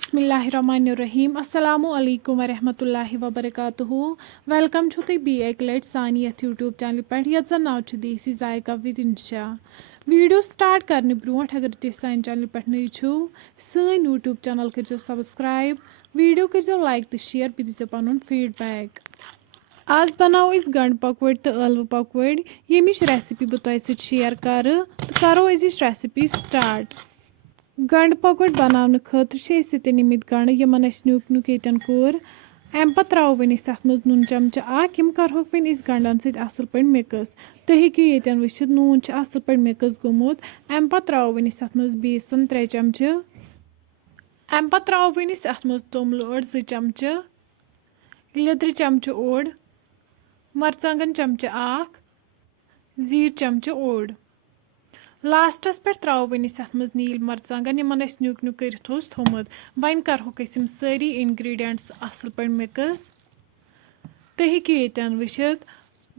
बिस्मिल्लाहिर्रहमानिर्रहीम अस्सलामु अलैकुम वरहमतुल्लाहि वबरकातुहू वेलकम छु तुम बी एक लट सानी यथ यूट्यूब चैनल पे यथ जन नाव देसी जायका विद इंशा वीडियो स्टार्ट करने ब्रोट अगर तुम सान चैनल पे नई छु सन यूट्यूब चैनल कर सब्सक्राइब वीडियो कर लाइक तो शेयर बे दीजिए पन फीडबैक। आज बनाओ इस गंड पकवड़ तो ٲलवٕ पकवड़ यमिच रेसिपी बह तुम सत शेयर कर तो करो अजिच रेसिपी स्टार्ट। गंड पकवड़ बनाने खतर निमित गंड यमन न्यूक न्यूक येतन कोर अम पत् त्रो वन अत मज नून चमचा यम करो वन गंडन सत असल पे मिक्स तुम हेकू येतन वुचित नून असल पे मिक्स गोमुत अम पत् त्रो वन अत मज बेसन 3 चमचे अम पत् त्रो वन अत मज तोमल ओड़ 2 चमचे लिद्र चमचे ओड़ मरचांगन चमचे 1 जीर चमचे ओड़ लास्टस पे त्रो वन अत मज नील मरचांगन यमन न्यूक न्यूक कर थोमुत वन करोक सारी इंग्रेडिएंट्स असल पे मिक्स तुम हेकू येतन वुचित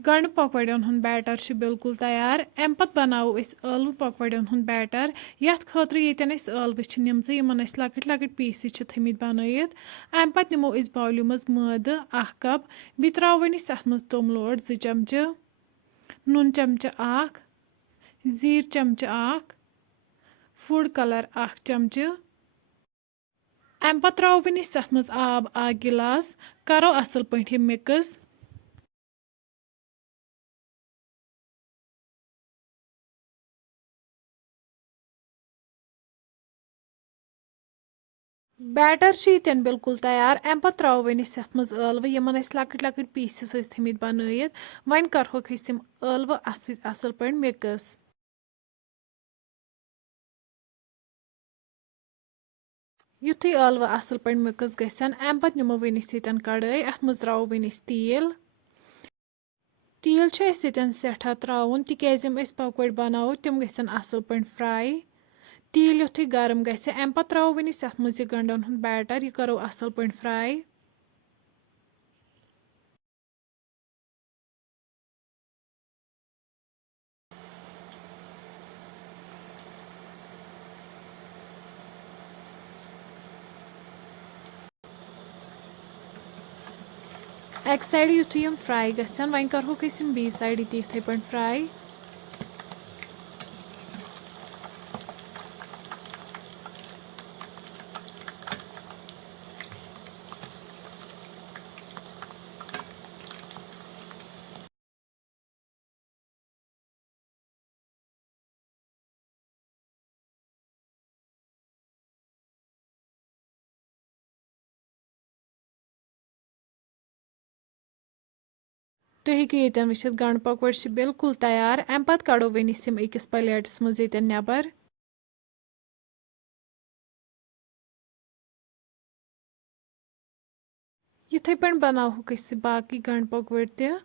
गंड पकवड़न हुंद बैटर बिल्कुल तैयार अम पत् बनावो ٲलवٕ पकवड़न हुंद बैटर यथ खतर येतन ٲलवٕ निम्स यमन लकट लकट पीसेस थमित बनयित अम पत् निमो बाउल मज मैद 1 कप बे त्रो वन अत मज तोमल ओड़ 2 चमचे नून चमचे 1 जीर चमचे 1 फूड कलर 1 चमचे अम पत् त्रो वन अत मज आब 1 गिलास करो असल पे मिक्स। बैटर येतन बिल्कुल तैयार अम पत् त्रो वन अत मज ٲलवٕ यमन लकट लकट पीसेस थमित बनयित वन करोक यम ٲलवٕ अत असल पे मिक्स। युथी ٲलवٕ असल पे मिक्स गसन अम पत् निमो वन येतन कड़ाई अत मज त्रो वन तेल येतन सठा त्राउन तिकैज यम पकवड़ बनावो तिम गसन असल पे फ्राई तेल युथी गरम गसे अम पत् त्रो वन अत मज गंडन हुंद बैटर यह करो असल पे फ्राई। एक साइड युथी यम फ्राई गसन वन करोक बी साइड इथे पे फ्राई। तुम हेकू येतन वुचित गंड पकवड़ बिल्कुल तैयार अम पत् कड़ो वन यम अकिस प्लेटस मज येतन नेबर। यिथे पे बनावोक बाकी गंड पकवड़ त।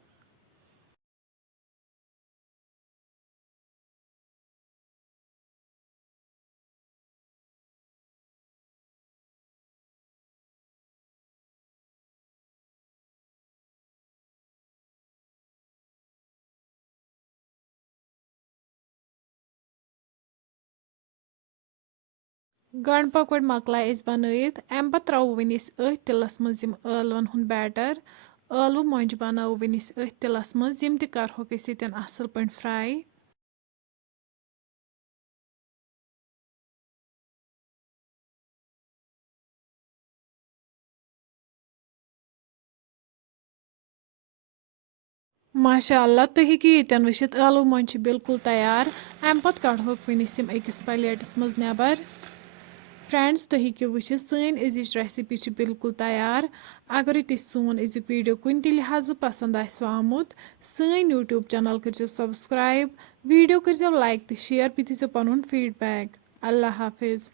गंड पकवड़ मकलाय बनयित अम पत् त्रो वन अथ तिलस मज ٲलवन हुंद बैटर ٲलवٕ मोंज बनावो वन अथ तिलस मज यम त करोक येतन असल पे फ्राई। माशाअल्लाह तुम हेकू येतन वुचित ٲलवٕ मोंज बिल्कुल तैयार अम पत् कड़ोक वन यम अकिस प्लेटस मज नेबर। फ्रेंड्स तुम हेकू वुचित सन अजिच रेसिपी बिल्कुल तैयार अगर तुम सोन अजुक वीडियो कुन त लिहाज पसंद आमुत सन यूट्यूब चैनल कर सब्सक्राइब वीडियो कर लाइक तो शेयर बे दीजिए पन फीडबैक। अल्लाह हाफिज।